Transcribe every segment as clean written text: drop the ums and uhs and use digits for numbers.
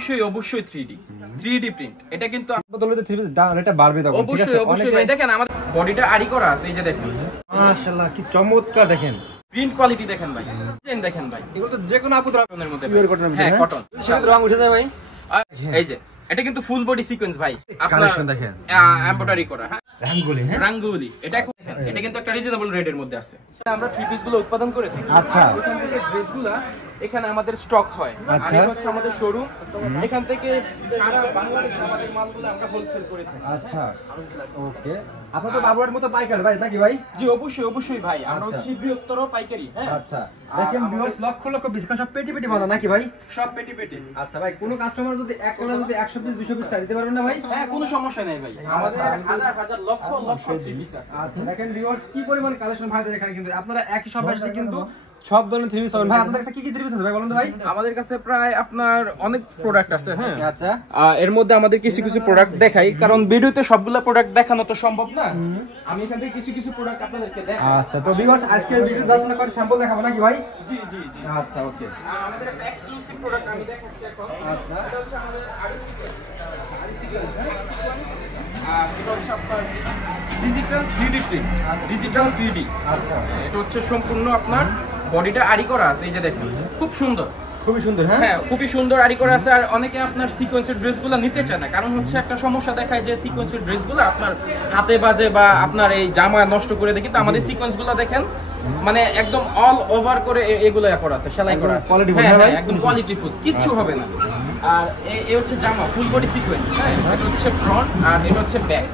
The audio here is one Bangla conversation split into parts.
অবশ্যই অবশ্যই 3D প্রিন্ট। এটা কিন্তু বদলে 3 পিস রেটটা বাড়বে তখন, ঠিক আছে? অবশ্যই অবশ্যই ভাই দেখেন আমাদের বডিটা আরি করা আছে, এই যে দেখেন মাশাআল্লাহ কি চমৎকার দেখেন। প্রিন্ট কোয়ালিটি দেখেন ভাই, ডিজাইন দেখেন ভাই, এগুলো তো যে কোনো আপুদের কটনের মধ্যে, পিওর কটনের মধ্যে, হ্যাঁ কটন, সেটা রং উঠে যায় ভাই। এই যে এটা কিন্তু ফুল বডি সিকোয়েন্স ভাই, কালেকশন দেখেন এমব্রয়ডারি করা, হ্যাঁ রাঙ্গুলি, হ্যাঁ রাঙ্গুলি। এটা কিন্তু একটা রিজনেবল রেটের মধ্যে আছে। আমরা 3 পিস গুলো উৎপাদন করে থাকি। আচ্ছা, এখান থেকে ড্রেসগুলো এখানে আমাদের স্টক হয়, আর এটা হচ্ছে আমাদের শোরুম। এখান থেকে সারা বাংলাদেশে আমাদের মালগুলো আমরা হোলসেল করে থাকি। আচ্ছা ওকে। আপনারা তো বাবুয়ার মতো পাইকার ভাই নাকি ভাই? জি অবশ্যই অবশ্যই ভাই, আমরা হচ্ছে বৃহত্তর পাইকারি। হ্যাঁ আচ্ছা, দেখেন ভিউয়ার্স লক্ষ লক্ষ বিস্কুট সব পেটি পেটি বানানো নাকি ভাই? সব পেটি পেটি। আচ্ছা ভাই, কোন কাস্টমার যদি এক কালার যদি 100 পিস 200 পিস চাই দিতে পারবেন না ভাই? হ্যাঁ কোনো সমস্যা নেই ভাই, আমাদের হাজার হাজার লক্ষ লক্ষ পিস আছে। আচ্ছা দেখেন ভিউয়ার্স কি পরিমাণ কালেকশন ভাইদের এখানে, কিন্তু আপনারা একই সব আসলে কিন্তু সব ধরনের 3 পিস পাবেন ভাই। আপনাদের কাছে কি কি 3 পিস আছে ভাই বলুন তো ভাই? আমাদের কাছে প্রায় আপনার অনেক প্রোডাক্ট আছে। হ্যাঁ আচ্ছা, এর মধ্যে আমাদের কিছু কিছু প্রোডাক্ট দেখাই, কারণ ভিডিওতে সবগুলো প্রোডাক্ট দেখানো তো সম্ভব না। আমি এখান থেকে কিছু কিছু প্রোডাক্ট আপনাদেরকে দেখাই। আচ্ছা তো ভিউয়ার্স আজকের ভিডিও 10 মিনিট করে স্যাম্পল দেখাবো নাকি ভাই? জি জি জি। আচ্ছা ওকে। আমাদের একটা এক্সক্লুসিভ প্রোডাক্ট আমি দেখাচ্ছি এখন। আচ্ছা, এটা হচ্ছে আমাদের আরি সিকোয়েন্স। এটা হচ্ছে আপনার digital 3D print, digital 3D। আচ্ছা এটা হচ্ছে সম্পূর্ণ আপনার বডিটা আরি করা আছে, এই যে দেখেন খুব সুন্দর, খুবই সুন্দর। হ্যাঁ হ্যাঁ খুবই সুন্দর আরি করা আছে। আর অনেকে আপনার সিকোয়েন্সের ড্রেসগুলো নিতে চায় না, কারণ হচ্ছে একটা সমস্যা দেখায় যে সিকোয়েন্সের ড্রেসগুলো আপনার হাতে বাজে বা আপনার এই জামা নষ্ট করে দেয়, কিন্তু আমাদের সিকোয়েন্সগুলো দেখেন মানে একদম অল ওভার করে এগুলো করা আছে, সেলাই করা আছে, হ্যাঁ একদম কোয়ালিটি ফুল, কিচ্ছু হবে না। আর এই হচ্ছে জামা ফুল বডি সিকোয়েন্স, হ্যাঁ এটা হচ্ছে ফ্রন্ট আর এটা হচ্ছে ব্যাক,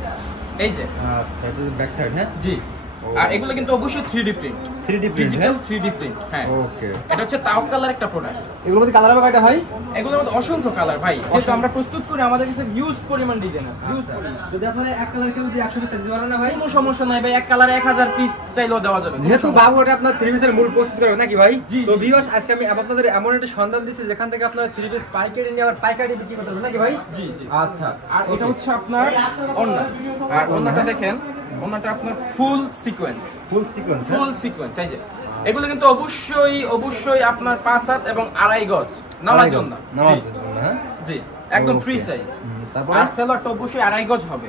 এই যে আচ্ছা এটা ব্যাক সাইড। হ্যাঁ জি। আর এগুলো কিন্তু অবশ্যই 3D print, 3D print, digital 3D print. হ্যাঁ ওকে। এটা হচ্ছে তাওকালার একটা প্রোডাক্ট। এগুলোর মধ্যে কালার হবে কয়টা ভাই? এগুলোর মধ্যে অসংখ্য কালার ভাই, যেহেতু আমরা প্রস্তুত করি আমাদের কাছে হিউজ পরিমাণ ডিজাইন আছে, হিউজ পরিমাণ। যদি আপনারা এক কালার কেউ যদি 100 পিস দিতে পারেন না ভাই? কোনো সমস্যা নাই ভাই, এক কালারে 1000 পিস চাইলেও দেওয়া যাবে। যেহেতু বাবু এটা আপনার 3 পিসের মূল প্রস্তুত করবে নাকি ভাই? জি, তো ভিউয়ার্স আজকে আমি আপনাদের এমন একটা সন্ধান দিচ্ছি যেখান থেকে আপনারা 3 পিস পাইকারি নিয়ে আবার পাইকারি বিক্রি করতে পারবেন নাকি ভাই? জি জি। আচ্ছা, আর এটা হচ্ছে আপনার ওন্না, আর ওন্নাটা দেখেন, ওন্নাটা আপনার ফুল সিকোয়েন্স, ফুল সিকোয়েন্স। ফুল সিকোয়েন্স। এই যে এগুলো কিন্তু অবশ্যই অবশ্যই আপনার 5 হাত এবং 2.5 গজ নামাজ ওন্না। নামাজ ওন্না, হ্যাঁ জি একদম ফ্রি সাইজ। তারপর আর সেলরটা অবশ্যই 2.5 গজ হবে,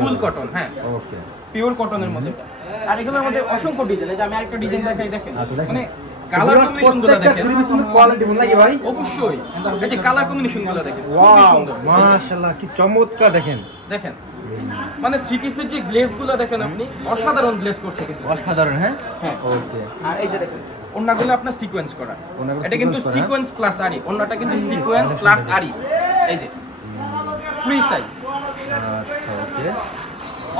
ফুল কটন। হ্যাঁ ওকে, পিওর কটনের মধ্যে। আর এগুলোর মধ্যে অসংখ্য ডিজাইন, এই যে আমি আরেকটা ডিজাইন দেখাই, দেখেন আচ্ছা দেখেন মানে কালার কম্বিনেশনগুলো দেখেন, 3 পিস কিন্তু কোয়ালিটি ফুল নাকি ভাই? অবশ্যই। এই যে কালার কম্বিনেশনগুলো দেখেন, খুবই ওয়াও সুন্দর। মাশাআল্লাহ কি চমৎকার দেখেন, দেখেন মানে 3 পিসের যে গ্লেজগুলো দেখেন আপনি, অসাধারণ গ্লেজ করছে কিন্তু, অসাধারণ। হ্যাঁ হ্যাঁ ওকে। আর এই যে দেখেন ওন্নাগুলো আপনার সিকোয়েন্স করা, ওন্নাগুলো এটা কিন্তু sequence করা, সিকোয়েন্স প্লাস আরি, ওন্নাটা কিন্তু সিকোয়েন্স প্লাস আরি। এই যে ফ্রি সাইজ। আচ্ছা ওকে।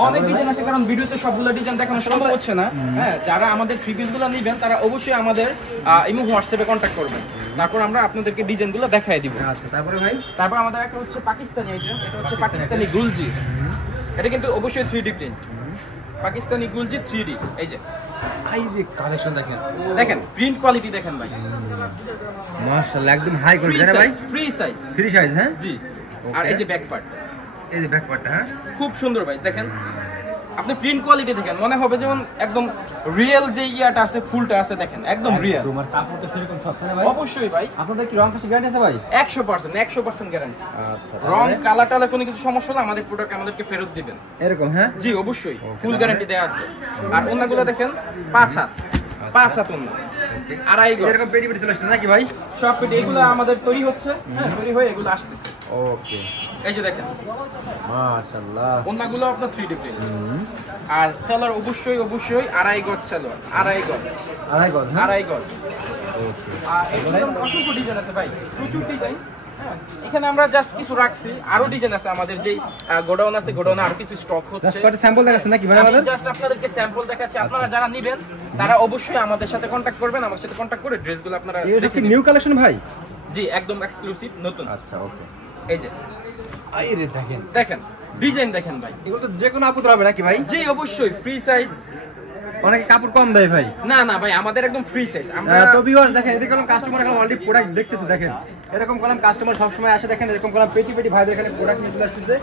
অনেক ডিজাইন আছে, কারণ ভিডিওতে সবগুলো ডিজাইন দেখানো সম্ভব হচ্ছে না। হ্যাঁ যারা আমাদের 3 পিসগুলো নেবেন তারা অবশ্যই আমাদের ইমো হোয়াটসঅ্যাপে কন্ট্যাক্ট করবেন, তারপর আমরা আপনাদেরকে ডিজাইনগুলো দেখাই দিব। আচ্ছা তারপরে ভাই? তারপর আমাদের একটা হচ্ছে পাকিস্তানি আইটেম, এটা হচ্ছে পাকিস্তানি গুলজি। এটা কিন্তু অবশ্যই 3D প্রিন্ট, পাকিস্তানি গুলজি 3D। এই যে এই যে কালেকশন দেখেন, দেখেন প্রিন্ট কোয়ালিটি দেখেন ভাই, মাশাআল্লাহ একদম হাই কোয়ালিটি ভাই। Free size, free size. হ্যাঁ জি। আর এই যে ব্যাক পার্ট, এই যে ব্যাক পার্টটা, হ্যাঁ খুব সুন্দর ভাই। দেখেন আপনি প্রিন্ট কোয়ালিটি দেখেন, মনে হবে যেমন একদম রিয়েল যে ইয়াটা আছে, ফুলটা আছে, দেখেন একদম রিয়েল। তোমার কাপড়টা সেরকম সব না ভাই? অবশ্যই ভাই। আপনাদের কি রং কাশি গ্যারান্টি আছে ভাই? 100% গ্যারান্টি। আচ্ছা রং কালার টালার কোনো কিছু সমস্যা হলে আমাদের প্রোডাক্ট আমাদেরকে ফেরত দিবেন। এরকম? হ্যাঁ জি অবশ্যই, ফুল গ্যারান্টি দেওয়া আছে। আর ওন্নাগুলো দেখেন 5 হাত, 5 হাত ওন্না, 2.5 গজ। এরকম পেটি পেটি চলে আসছে নাকি ভাই? সব পেটি এগুলো আমাদের তৈরি হচ্ছে, হ্যাঁ তৈরি হয়ে এগুলো আসতেছে। ওকে। এই যে দেখেন মাশাআল্লাহ ওন্নাগুলো আপনার 3D প্রিন্ট। আর সেলর অবশ্যই অবশ্যই 2.5 গজ সেলর, 2.5 গজ, 2.5 গজ। 2.5 গজ। ওকে। আর এগুলো অসংখ্য ডিজাইন আছে ভাই, প্রচুর ডিজাইন। এখানে আমরা জাস্ট কিছু রাখছি, আরো ডিজাইন আছে আমাদের, যেই গোডাউন আছে, গোডাউনে আরো কিছু স্টক হচ্ছে। জাস্ট কয়টা স্যাম্পল দেখাচ্ছেন নাকি ভাই আমাদের? জাস্ট আপনাদেরকে স্যাম্পল দেখাচ্ছি, আপনারা যারা নেবেন তারা অবশ্যই আমাদের সাথে কন্টাক্ট করবেন, আমার সাথে কন্টাক্ট করে ড্রেসগুলো আপনারা এটা কি নিউ কালেকশন ভাই? জি একদম এক্সক্লুসিভ নতুন। আচ্ছা ওকে। এই যে এই রে দেখেন, দেখেন ডিজাইন দেখেন ভাই, এগুলো তো যে কোনো আপুদের হবে নাকি ভাই? জি অবশ্যই ফ্রি সাইজ। অনেকে কাপড় কম দেয় ভাই। না না ভাই, আমাদের একদম ফ্রি সাইজ। আমরা তো ভিউয়ার্স দেখেন, এদিকে কোন কাস্টমার এখন অলরেডি প্রোডাক্ট দেখতেছে, দেখেন এরকম কলম কাস্টমার সবসময় আসে, দেখেন এরকম কলম পেটি পেটি ভাইদের এখানে প্রোডাক্ট নিয়ে চলে আসতেছে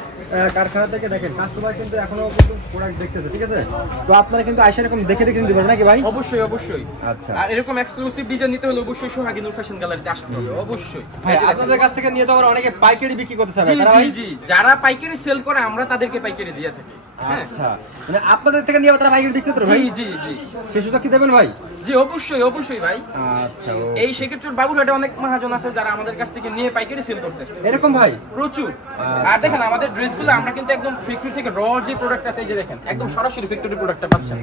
কারখানা থেকে। দেখেন কাস্টমার কিন্তু এখনো কিন্তু প্রোডাক্ট দেখতেছে, ঠিক আছে? তো আপনারা কিন্তু আইসা এরকম দেখে দেখে নিতে পারবেন নাকি ভাই? অবশ্যই অবশ্যই। আচ্ছা, আর এরকম এক্সক্লুসিভ ডিজাইন নিতে হলে অবশ্যই সোহাগী নূর ফ্যাশন গ্যালারিতে আসতে হবে অবশ্যই। ভাই আপনাদের কাছ থেকে নিয়ে তো আবার অনেকে পাইকারি বিক্রি করতে চায়, জি জি, যারা পাইকারি সেল করে আমরা তাদেরকে পাইকারি দিয়ে থাকি। আচ্ছা, মানে আপনাদের থেকে নিয়ে তারা পাইকারি বিক্রি করে? জি জি জি। সে সুযোগ কি দেবেন ভাই? জি অবশ্যই অবশ্যই ভাই। আচ্ছা, এই সেক্ষেত্রে বাবুরহাটে অনেক মহাজন আছে যারা আমাদের কাছ থেকে নিয়ে পাইকারি সেল করতেছে এরকম ভাই প্রচুর। আর দেখেন আমাদের ড্রেসগুলো আমরা কিন্তু একদম ফ্যাক্টরি থেকে র যে প্রোডাক্ট আছে এই যে দেখেন একদম সরাসরি ফ্যাক্টরি প্রোডাক্টটা পাচ্ছেন।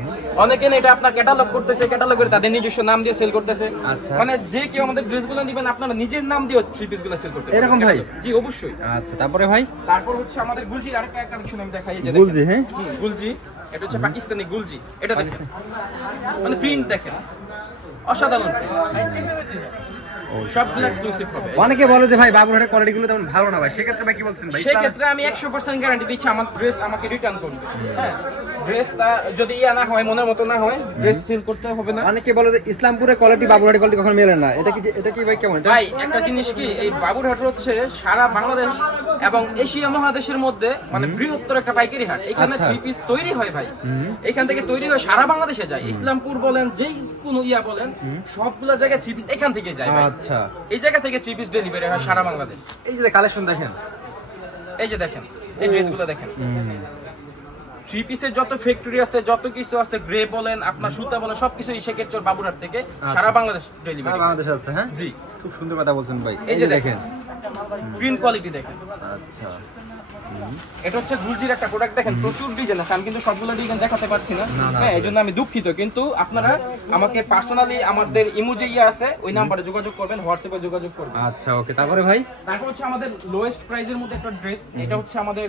অনেকে না এটা আপনার ক্যাটালগ করতেছে, ক্যাটালগের তাদের নিজস্ব নাম দিয়ে সেল করতেছে। আচ্ছা, মানে যে কেউ আমাদের ড্রেসগুলো নেবেন আপনারা নিজের নাম দিয়ে থ্রি পিসগুলো সেল করতে এরকম ভাই? জি অবশ্যই। আচ্ছা, তারপরে ভাই? তারপর হচ্ছে আমাদের গুলজির আরেকটা কালেকশন আমি দেখাই, এই যে গুলজি। হ্যাঁ গুলজি, এটা হচ্ছে পাকিস্তানি গুলজি। এটা দেখেন মানে প্রিন্ট দেখেন অসাধারণ, সবগুলো এক্সক্লুসিভ হবে। অনেকে বলে যে ভাই বাবুরহাটের কোয়ালিটি গুলো তেমন ভালো না ভাই, সেক্ষেত্রে ভাই কি বলছেন ভাই? সেক্ষেত্রে আমি 100% গ্যারান্টি দিচ্ছি আমার ড্রেস আমাকে রিটার্ন করবে। হ্যাঁ, ড্রেসটা যদি না হয় মনের মতো না হয় ড্রেস সেল করতে হবে না। অনেকে বলে যে ইসলামপুরের কোয়ালিটি বাবুরহাটের কোয়ালিটি কখনো মেলে না, এটা কি ভাই কেমন? ভাই একটা জিনিস কি, এই বাবুরহাট হচ্ছে সারা বাংলাদেশ এবং এশিয়া মহাদেশের মধ্যে মানে বৃহত্তর একটা পাইকারি হাট। এখানে থ্রি পিস তৈরি হয় ভাই, এখান থেকে তৈরি হয় সারা বাংলাদেশে যায়। ইসলামপুর বলেন যেই কোন ইয়া বলেন সবগুলা জায়গায় থ্রি পিস এখান থেকে যায় ভাই। আচ্ছা, এই জায়গা থেকে থ্রি পিস ডেলিভারি হয় সারা বাংলাদেশ। এই যে কালেকশন দেখেন, এই যে দেখেন এই ড্রেসগুলো দেখেন, থ্রি পিসের যত ফ্যাক্টরি আছে যত কিছু আছে, গ্রে বলেন আপনার সুতা বলেন সবকিছু এই শেখেরচর বাবুরহাট থেকে সারা বাংলাদেশ ডেলিভারি। সারা বাংলাদেশ আছে? হ্যাঁ জি, খুব সুন্দর কথা বলছেন ভাই। এই যে দেখেন প্রিন্ট কোয়ালিটি দেখেন। আচ্ছা, এটা হচ্ছে গুলজির একটা প্রোডাক্ট দেখেন, প্রচুর ডিজাইন আছে, আমি কিন্তু সবগুলো ডিজাইন দেখাতে পারছি না। হ্যাঁ, এই জন্য আমি দুঃখিত, কিন্তু আপনারা আমাকে পার্সোনালি আমাদের ইমোজি আছে ওই নাম্বারে যোগাযোগ করবেন, হোয়াটসঅ্যাপে যোগাযোগ করবেন। আচ্ছা, ওকে। তারপরে ভাই? তারপর হচ্ছে আমাদের লোয়েস্ট প্রাইসের মধ্যে একটা ড্রেস, এটা হচ্ছে আমাদের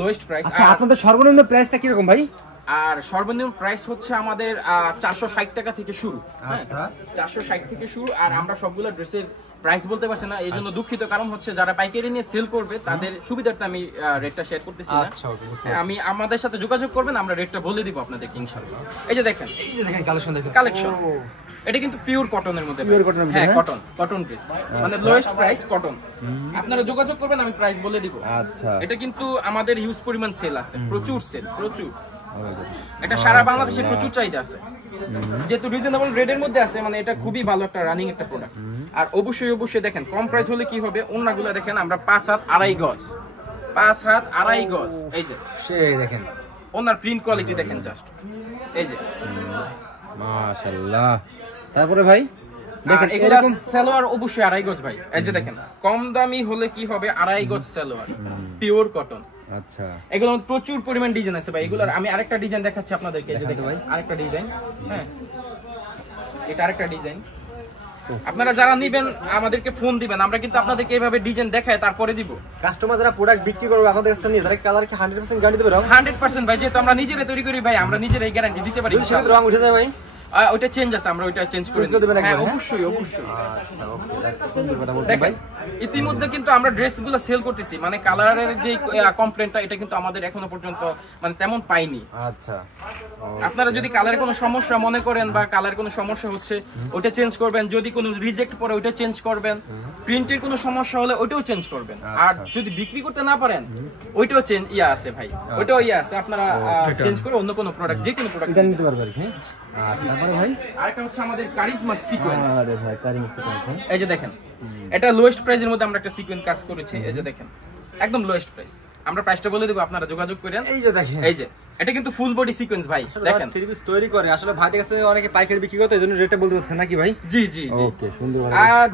লোয়েস্ট প্রাইস। আচ্ছা, আপনাদের সর্বনিম্ন প্রাইসটা কি রকম ভাই? আর সর্বনিম্ন প্রাইস হচ্ছে আমাদের 460 টাকা থেকে শুরু। আচ্ছা, 460 থেকে শুরু। আর আমরা সবগুলো ড্রেসের প্রাইস বলতে পারছি না, এই জন্য দুঃখিত, কারণ হচ্ছে যারা পাইকারি নিয়ে সেল করবে তাদের সুবিধার্থে আমি রেটটা শেয়ার করতেছি না। আচ্ছা, ওকে। আমি আমাদের সাথে যোগাযোগ করবেন, আমরা রেটটা বলে দিব আপনাদেরকে ইনশাআল্লাহ। এই যে দেখেন কালেকশন দেখেন, কালেকশন, এটা কিন্তু পিওর কটনের মধ্যে। পিওর কটনের মধ্যে? হ্যাঁ, কটন ড্রেস, মানে লোয়েস্ট প্রাইস কটন। আপনারা যোগাযোগ করবেন, আমি প্রাইস বলে দিব। আচ্ছা, এটা কিন্তু আমাদের হিউজ পরিমাণ সেল আছে, প্রচুর সেল, প্রচুর। এটা সারা বাংলাদেশে প্রচুর চাহিদা আছে, যেহেতু রিজনেবল রেটের মধ্যে আছে, মানে এটা খুবই ভালো একটা রানিং একটা প্রোডাক্ট। আর অবশ্যই অবশ্যই দেখেন কম প্রাইস হলে কি হবে, ওন্নাগুলো দেখেন আমরা 5 হাত আড়াই গজ, 5 হাত আড়াই গজ। এই যে সেই দেখেন ওনার প্রিন্ট কোয়ালিটি দেখেন জাস্ট, এই যে মাশাআল্লাহ। তারপরে ভাই দেখেন এগুলা সালোয়ার অবশ্যই আড়াই গজ ভাই। এই যে দেখেন কম দামি হলে কি হবে, আড়াই গজ সালোয়ার, পিওর কটন। আচ্ছা, এগুলো প্রচুর পরিমাণ ডিজাইন আছে ভাই। এগুলোর আমি আরেকটা ডিজাইন দেখাচ্ছি আপনাদেরকে, এই যে দেখেন ভাই আরেকটা ডিজাইন। হ্যাঁ, এটা আরেকটা ডিজাইন। আপনারা যারা নেবেন আমাদেরকে ফোন দিবেন, আমরা কিন্তু আপনাদেরকে এইভাবে ডিজাইন দেখায় তারপরে দিব। কাস্টমার যারা প্রোডাক্ট বিক্রি করবে আপনাদের কাছে নিয়ে তারা কালার কি 100% গ্যারান্টি দেবে? 100% ভাই, যেহেতু আমরা নিজেরাই তৈরি করি ভাই, আমরা নিজেরাই গ্যারান্টি দিতে পারি। যদি রং উঠে যায় ভাই? ওইটা চেঞ্জ আছে, আমরা ওইটা চেঞ্জ করে দেবেন একবার? হ্যাঁ অবশ্যই অবশ্যই। আচ্ছা, ওকে। সুন্দর কথা বলছেন ভাই। ইতিমধ্যে কিন্তু আমরা ড্রেসগুলো সেল করতেছি, মানে কালারের যে কমপ্লেনটা এটা কিন্তু আমাদের এখনো পর্যন্ত মানে তেমন পাইনি। আচ্ছা, আপনারা যদি কালারের কোনো সমস্যা মনে করেন বা কালার কোনো সমস্যা হচ্ছে ওটা চেঞ্জ করবেন, যদি কোনো রিজেক্ট পড়ে ওইটা চেঞ্জ করবেন, প্রিন্টের কোনো সমস্যা হলে ওইটাও চেঞ্জ করবেন। আর যদি বিক্রি করতে না পারেন ওইটাও চেঞ্জ আছে ভাই, ওইটাও আছে, আপনারা চেঞ্জ করে অন্য কোনো প্রোডাক্ট যে কোনো প্রোডাক্ট নিতে পারবেন। হ্যাঁ, তারপরে ভাই আরেকটা হচ্ছে আমাদের কারিজমা সিকোয়েন্স। আরে ভাই কারিজমা সিকোয়েন্স, এই যে দেখেন এটা লোয়েস্ট প্রাইসের মধ্যে আমরা একটা সিকোয়েন্স কাজ করেছি। এই যে দেখেন একদম লোয়েস্ট প্রাইস, আমরা প্রাইসটা বলে দেব, আপনারা যোগাযোগ করেন। এই যে দেখেন, এই যে এটা কিন্তু ফুল বডি সিকোয়েন্স ভাই। দেখেন থ্রি পিস তৈরি করে আসলে ভাইদের কাছে অনেকে পাইকারি বিক্রি করে, এজন্য রেটটা বলতে পারছেন নাকি ভাই? জি জি জি, ওকে, সুন্দর।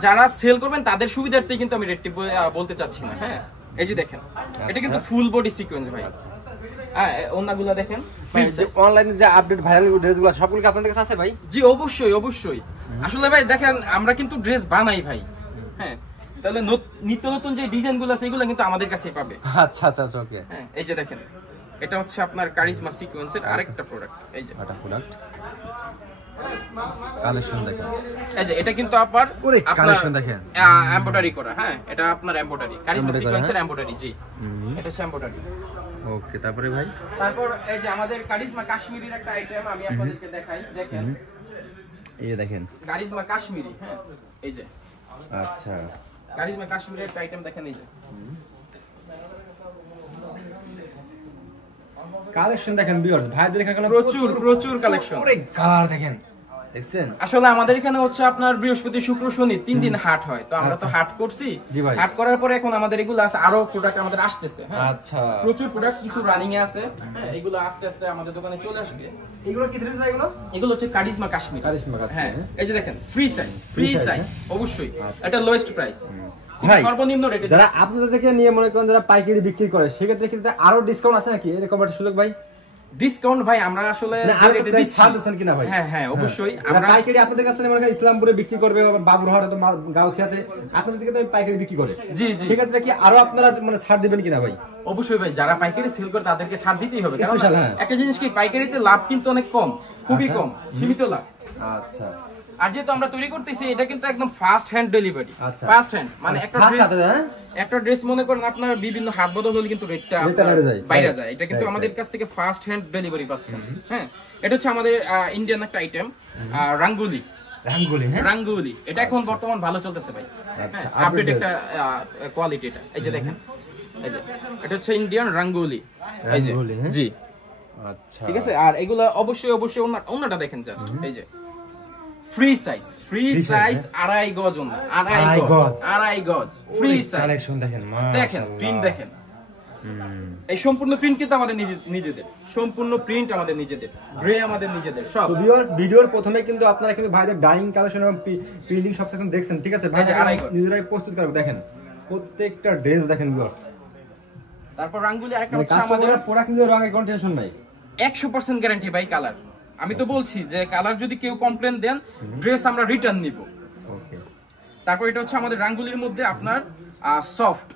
যারা সেল করবেন তাদের সুবিধার্থে কিন্তু আমি রেটটি বলতে চাচ্ছি না। হ্যাঁ, এই যে দেখেন এটা কিন্তু ফুল বডি সিকোয়েন্স ভাই। হ্যাঁ, ওনাগুলো দেখেন। অনলাইনে যে আপডেট ভাইরাল ড্রেসগুলো সবগুলো কি আপনাদের কাছে আছে ভাই? জি অবশ্যই অবশ্যই। আসলে ভাই দেখেন আমরা কিন্তু ড্রেস বানাই ভাই। হ্যাঁ, তাহলে নিত্য নতুন যে ডিজাইনগুলো আছে এগুলো কিন্তু আমাদের কাছেই পাবে। আচ্ছা আচ্ছা, ওকে। হ্যাঁ, এই যে দেখেন এটা হচ্ছে আপনার কারিজমা সিকোয়েন্সের আরেকটা প্রোডাক্ট। এই যে এটা প্রোডাক্ট কালেকশন দেখেন, এই যে এটা কিন্তু আপনার কালেকশন দেখেন এমব্রয়ডারি করা। হ্যাঁ, এটা আপনার এমব্রয়ডারি, কারিজমা সিকোয়েন্সের এমব্রয়ডারি। জি, এটা হচ্ছে এমব্রয়ডারি। ওকে, তারপরে ভাই তারপর এই যে আমাদের কারিজমা কাশ্মীরির একটা আইটেম আমি আপনাদেরকে দেখাই। দেখেন এই যে দেখেন কারিজমা কাশ্মীরি। হ্যাঁ, এই যে আচ্ছা কারিজমা কাশ্মীরের একটা আইটেম দেখেন এই যে কালেকশন দেখেন ভিউয়ার্স, ভাইদের এখানে প্রচুর কালেকশন। অনেক কালার দেখেন, দেখছেন? আসলে আমাদের এখানে হচ্ছে আপনার বৃহস্পতি শুক্র শনি 3 দিন হাট হয়, তো আমরা তো হাট করছি, হাট করার পরে এখন আমাদের এগুলো আছে, আরো প্রোডাক্ট আমাদের আসতেছে। হ্যাঁ আচ্ছা, প্রচুর প্রোডাক্ট কিছু রানিং এ আছে। হ্যাঁ এগুলো আস্তে আস্তে আমাদের দোকানে চলে আসবে। এগুলো কি ড্রেস? এগুলো হচ্ছে কারিজমা কাশ্মীর। হ্যাঁ এই যে দেখেন ফ্রি সাইজ অবশ্যই, এটা লোয়েস্ট প্রাইস, সর্বনিম্ন রেটে। যারা আপনাদের থেকে নিয়ে মনে করেন যারা পাইকারি বিক্রি করে, সেক্ষেত্রে কিন্তু আরো ডিসকাউন্ট আছে নাকি? এরকম একটা সুযোগ ভাই? ডিসকাউন্ট ভাই আমরা আসলে কিনা ভাই? হ্যাঁ অবশ্যই। আমরা পাইকারি আপনাদের কাছে মনে করেন ইসলামপুরে বিক্রি করবে, বাবুরহাট অথবা গাউসিয়াতে আপনাদের থেকে তো পাইকারি বিক্রি করে, জি সেক্ষেত্রে কি আরো আপনারা মানে ছাড় দিবেন কিনা ভাই? অবশ্যই ভাই, যারা পাইকারি সেল করে তাদেরকে ছাড় দিতেই হবে, কারণ একটা জিনিস কি পাইকারিতে লাভ কিন্তু অনেক কম, খুবই কম, সীমিত লাভ। আচ্ছা, আর যেহেতু আমরা তৈরি করতেছি এটা কিন্তু একদম fast hand delivery. Fast hand মানে একটা ড্রেস মনে করেন আপনার বিভিন্ন হাত বদল হলে কিন্তু রেটটা বাইরে যায়, এটা কিন্তু আমাদের কাছ থেকে ফাস্ট হ্যান্ড ডেলিভারি পাচ্ছেন। হ্যাঁ এটা হচ্ছে আমাদের ইন্ডিয়ান একটা আইটেম রাঙ্গুলি, এটা এখন বর্তমান ভালো চলতেছে ভাই। আপডেট একটা কোয়ালিটি, এটা এই যে দেখেন, এই যে এটা হচ্ছে ইন্ডিয়ান রাঙ্গুলি, এই যে জি আচ্ছা ঠিক আছে। আর এগুলা অবশ্যই অন্যটা দেখেন জাস্ট, এই যে ফ্রি সাইজ 2.5 গজ ওন্না, 2.5 গজ ফ্রি সাইজ। কালেকশন দেখেন, প্রিন্ট দেখেন, এই সম্পূর্ণ প্রিন্ট কিন্তু আমাদের নিজেদের, সম্পূর্ণ প্রিন্ট আমাদের নিজেদের, গ্রে আমাদের নিজেদের সব। তো ভিউয়ার্স, ভিডিওর প্রথমে কিন্তু আপনারা কিন্তু ভাইদের ডাইং কালেকশন এবং প্রিন্টিং সব সেকশন দেখছেন, ঠিক আছে? ভাই নিজেরাই প্রস্তুত করে দেখেন, প্রত্যেকটা ড্রেস দেখেন ভিউয়ার্স। তারপর রাঙ্গুলি আরেকটা হচ্ছে আমাদের প্রোডাক্ট নিয়ে রঙের কোনো টেনশন নাই, 100% গ্যারান্টি ভাই। কালার আমি তো বলছি যে কালার যদি কেউ কমপ্লেন দেন, ড্রেস আমরা রিটার্ন নিব। ওকে, তারপর এটা হচ্ছে আমাদের রাঙ্গুলির মধ্যে আপনার সফট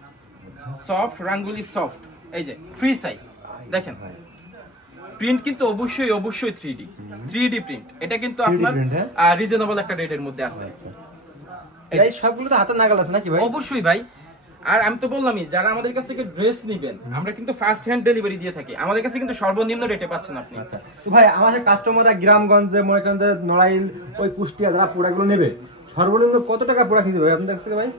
রাঙ্গুলি সফট, এই যে ফ্রি সাইজ দেখেন, প্রিন্ট কিন্তু অবশ্যই 3D প্রিন্ট, এটা কিন্তু আপনার রিজনেবল একটা রেটের মধ্যে আছে। এই সবগুলো তো হাতের নাগাল আছে নাকি ভাই? অবশ্যই ভাই। আর আমি তো বললামই, যারা আমাদের কাছ থেকে ড্রেস নেবেন আমরা কিন্তু ফার্স্ট হ্যান্ড ডেলিভারি দিয়ে থাকি, আমাদের কাছে কিন্তু সর্বনিম্ন রেটে পাচ্ছেন আপনি। আচ্ছা তো ভাই, আমাদের কাস্টমাররা গ্রামগঞ্জে মনে করেন যে নড়াইল ওই কুষ্টিয়া যারা প্রোডাক্টগুলো নেবে, সর্বনিম্ন কত টাকা প্রোডাক্ট নিতে হবে আপনাদের কাছ থেকে ভাই?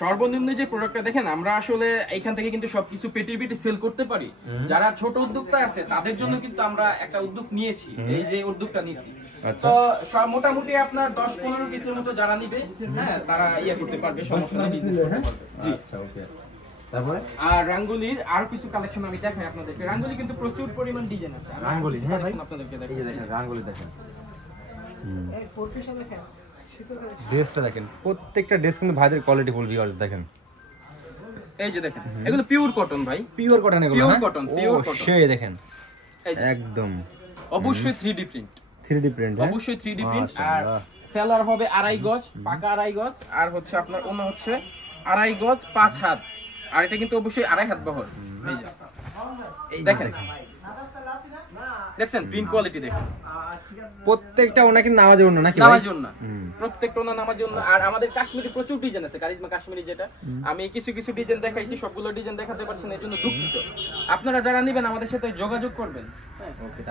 সর্বনিম্ন যে প্রোডাক্টটা দেখেন, আমরা আসলে এখান থেকে কিন্তু সবকিছু পেটি সেল করতে পারি। যারা ছোট উদ্যোক্তা আছে তাদের জন্য কিন্তু আমরা একটা উদ্যোগ নিয়েছি, এই যে উদ্যোগটা নিয়েছি। তো মোটামুটি আপনার 10-15 পিসের মতো যারা নিবে, হ্যাঁ তারা করতে পারবে, সমস্যা নেই, বিজনেস করতে পারবে। জি আচ্ছা ওকে। তারপরে আর রাঙ্গুলির আর কিছু কালেকশন আমি দেখাই আপনাদেরকে। রাঙ্গুলি কিন্তু প্রচুর পরিমাণ ডিজাইন আছে। রাঙ্গুলি হ্যাঁ ভাই, আপনাদেরকে দেখাই, এই যে দেখেন রাঙ্গুলি দেখেন, এই 4 পিস দেখেন, ড্রেসটা দেখেন, প্রত্যেকটা ড্রেস কিন্তু ভাইদের কোয়ালিটি ফুল ভিউয়ার্স দেখেন। এই যে দেখেন, এগুলো পিওর কটন ভাই, পিওর কটন, এগুলো পিওর কটন সেই দেখেন একদম। অবশ্যই 3D প্রিন্ট, অবশ্যই 3D প্রিন্ট। আর সেলার হবে 2.5 গজ, পাকা 2.5 গজ, আর হচ্ছে আপনার ওনা হচ্ছে 2.5 গজ 5 হাত, আর এটা কিন্তু অবশ্যই 2.5 হাত বহর। এই যে দেখেন, দেখছেন প্রিন্ট কোয়ালিটি দেখেন, প্রত্যেকটা ওনা কি নামাজে ওনা নাকি? নামাজে ওনা, প্রত্যেকটা ওনা নামাজে ওনা। আর আমাদের কাশ্মীরি প্রচুর ডিজাইন আছে, কারিজমা কাশ্মীরি, যেটা আমি কিছু ডিজাইন দেখাইছি, সবগুলো ডিজাইন দেখাতে পারছেন, এর জন্য দুঃখিত। আপনারা যারা নেবেন আমাদের সাথে যোগাযোগ করবেন। হ্যাঁ ওকে।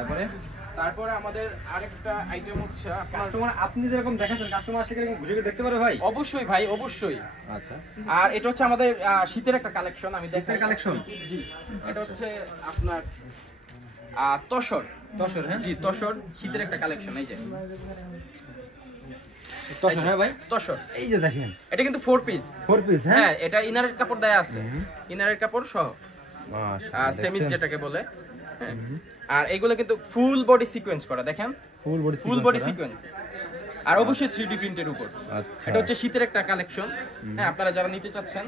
তারপরে আমাদের আরেকটা আইটেম হচ্ছে কাস্টমার, আপনি যেরকম দেখাচ্ছেন কাস্টমার আসলে এরকম ঘুরে দেখতে পারে ভাই? অবশ্যই ভাই, অবশ্যই। আচ্ছা, আর এটা হচ্ছে আমাদের শীতের একটা কালেকশন, আমি দেখাই কালেকশন। জি, এটা হচ্ছে আপনার তসর, হ্যাঁ জি, তসর শীতের একটা কালেকশন। এই যে তসর, হ্যাঁ ভাই তসর, এই যে দেখেন, এটা কিন্তু 4 পিস। হ্যাঁ এটা ইনারের কাপড় দেয়া আছে, ইনারের কাপড় সহ, মাশাআল্লাহ, সেমিজ যেটাকে বলে। আর এগুলো কিন্তু ফুল বডি সিকোয়েন্স করা, দেখেন ফুল বডি সিকোয়েন্স, আর অবশ্যই 3D প্রিন্টের উপর। এটা হচ্ছে শীতের একটা কালেকশন। হ্যাঁ আপনারা যারা নিতে চাচ্ছেন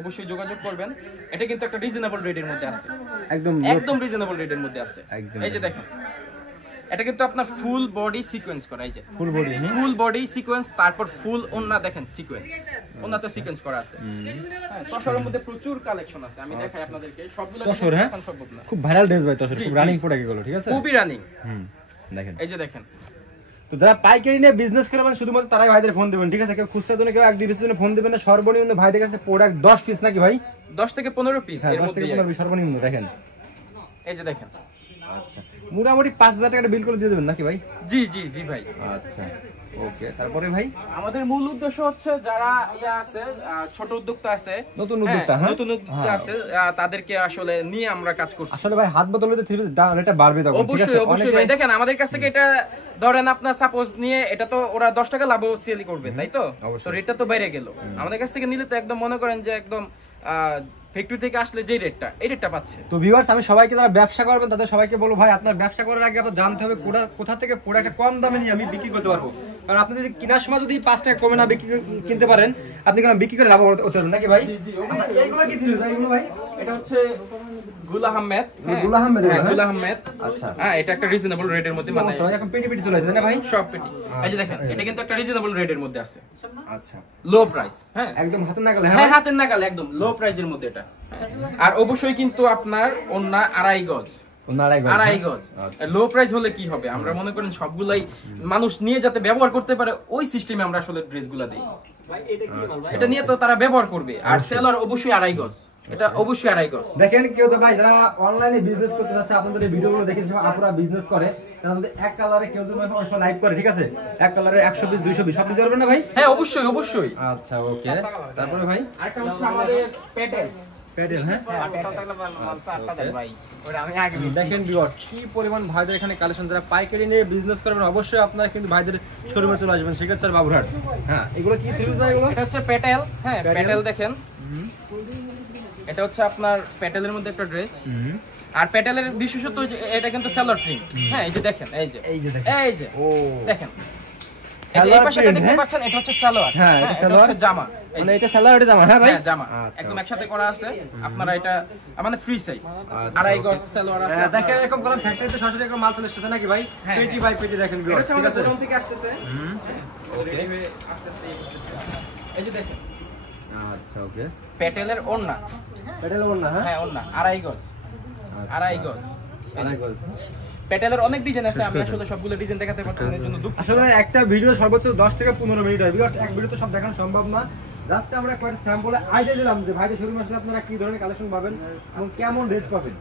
অবশ্যই যোগাযোগ করবেন। এটা কিন্তু একটা রিজনেবল রেটের মধ্যে আছে, একদম রিজনেবল রেটের মধ্যে আছে। এই যে দেখেন, এটা কিন্তু আপনার ফুল বডি সিকোয়েন্স করা, এই যে ফুল বডি সিকোয়েন্স, তারপর ফুল ওন্না দেখেন সিকোয়েন্স, ওন্না তো সিকোয়েন্স করা আছে। হ্যাঁ তসরের মধ্যে প্রচুর কালেকশন আছে, আমি দেখাই আপনাদেরকে সবগুলো। তসর হ্যাঁ খুব ভাইরাল ড্রেস ভাই, তসর খুব রানিং প্রোডাক্ট এগুলো, ঠিক আছে, খুবই রানিং। দেখেন এই যে দেখেন, তো যারা পাইকারি নিয়ে বিজনেস করবেন শুধুমাত্র তারাই ভাইদের ফোন দিবেন, ঠিক আছে? কেউ খুচরা জন্য, কেউ এক পিসের জন্য ফোন দিবেন না। সর্বনিম্ন ভাইদের কাছে প্রোডাক্ট 10 পিস নাকি ভাই? 10 থেকে 15 পিস এর মধ্যে, 10 থেকে 15 পিস সর্বনিম্ন। দেখেন এই যে দেখেন, আচ্ছা মোটামুটি 5000 টাকা বিল করে দিয়ে দেবেন নাকি ভাই? জি ভাই। আচ্ছা ওকে, তারপরে ভাই আমাদের মূল উদ্দেশ্য হচ্ছে যারা আছে ছোট উদ্যোক্তা আছে, নতুন উদ্যোক্তা, নতুন উদ্যোক্তা আছে, তাদেরকে আসলে নিয়ে আমরা কাজ করছি। আসলে ভাই হাত বদলে তো রেটটা বাড়বে তখন, ঠিক আছে? অবশ্যই অবশ্যই ভাই, দেখেন আমাদের কাছ থেকে এটা ধরেন আপনার সাপোজ নিয়ে এটা তো ওরা 10 টাকা লাভ সেল করবে, তাই তো? তো রেটটা তো বাইরে গেল। আমাদের কাছ থেকে নিলে তো একদম মনে করেন যে একদম ফ্যাক্টরি থেকে আসলে যে রেটটা, এই রেটটা পাচ্ছে। তো ভিউয়ার্স, আমি সবাইকে যারা ব্যবসা করবেন তাদের সবাইকে বলবো, ভাই আপনার ব্যবসা করার আগে আপনার জানতে হবে কোথা থেকে প্রোডাক্টটা কম দামে নিয়ে আমি বিক্রি করতে পারবো। কারণ আপনি যদি কেনার সময় যদি 5 টাকা কমে না কিনতে পারেন, আপনি কেন বিক্রি করে লাভ হতে পারবেন নাকি ভাই? আচ্ছা, এইগুলো কি দিল ভাই? এগুলো ভাই এটা হচ্ছে গুল আহমেদ। গুল আহমেদ, গুল আহমেদ। আচ্ছা, হ্যাঁ, এটা একটা রিজনেবল রেটের মধ্যে, মানে এখন পেটি পেটি চলে আসে না ভাই? সব পেটি। এই যে দেখেন, এটা কিন্তু একটা রিজনেবল রেটের মধ্যে আছে। আচ্ছা, লো প্রাইস। হ্যাঁ, একদম হাতের নাগালে। হ্যাঁ, হাতের নাগালে একদম লো প্রাইসের মধ্যে এটা। আর অবশ্যই কিন্তু আপনার ওন্না 2.5 গজ, 2.5 গজ। লো প্রাইস হলে কি হবে, আমরা মনে করেন সবগুলাই মানুষ নিয়ে যাতে ব্যবহার করতে পারে ওই সিস্টেমে আমরা আসলে ড্রেসগুলো দেই। এটা নিয়ে তো তারা ব্যবহার করবে। আর সেলার অবশ্যই 2.5 গজ, এটা অবশ্যই 2.5 গজ। দেখেন কেউ তো ভাই যারা অনলাইনে বিজনেস করতে চাচ্ছে, আপনাদের এই ভিডিওগুলো দেখে সব আপুরা বিজনেস করে, তারা এক কালারে কেউ তো লাইভ করে, ঠিক আছে? এক কালারে 100 পিস 200 পিস সব দিতে পারবেন না ভাই? হ্যাঁ, অবশ্যই অবশ্যই। আচ্ছা, ওকে, তারপরে ভাই আরেকটা হচ্ছে আমাদের প্যাটেল। প্যাটেল, হ্যাঁ, ভাই ওটা আমি আগে দেখেন ভিউয়ার্স কি পরিমাণ ভাইদের এখানে কালেকশন। যারা পাইকারি নিয়ে বিজনেস করবেন অবশ্যই আপনারা কিন্তু ভাইদের শোরুমে চলে আসবেন, সেক্ষেত্রে বাবুরহাট। হ্যাঁ, এগুলো কি থ্রিপিস ভাই? এগুলো এটা হচ্ছে প্যাটেল। হ্যাঁ, প্যাটেল দেখেন, এটা হচ্ছে আপনার প্যাটেলের মধ্যে একটা ড্রেস। আর প্যাটেলের বিশেষত্ব এটা কিন্তু সেলর প্রিন্ট। হ্যাঁ, এই যে দেখেন, এই যে ও দেখেন, এই যে এই পাশেটা দেখতে পাচ্ছেন, এটা হচ্ছে সালোয়ার। হ্যাঁ, এটা হচ্ছে জামা, মানে এটা সালোয়ার, এটা জামা। হ্যাঁ ভাই, জামা একদম একসাথে করা আছে। আপনারা এটা মানে ফ্রি সাইজ 2.5 গজ সালোয়ার আছে। দেখেন এরকম কোন ফ্যাক্টরিতে সরাসরি এরকম মাল চলে আসছে নাকি ভাই? পেটি বাই পেটি দেখেন ভিউয়ার্স, ঠিক আছে? গোডাউন থেকে আসছে। ওকে, এই যে দেখেন। আচ্ছা, ওকে, প্যাটেলের ওন্না, প্যাটেলের ওন্না। হ্যাঁ, ওন্না 2.5 গজ, 2.5 গজ। 2.5 গজ। প্যাটেলের অনেক ডিজাইন আছে, আমি আসলে সবগুলো ডিজাইন দেখাতে পারছি না, এর জন্য দুঃখিত। আসলে একটা ভিডিও সর্বোচ্চ 10 থেকে 15 মিনিট হয় ভিউয়ার্স, এক ভিডিওতে সব দেখানো সম্ভব না। জাস্ট আমরা একটা স্যাম্পলে আইডিয়া দিলাম যে ভাইদের শোরুমে আসলে আপনারা কি ধরনের কালেকশন পাবেন এবং কেমন রেট পাবেন।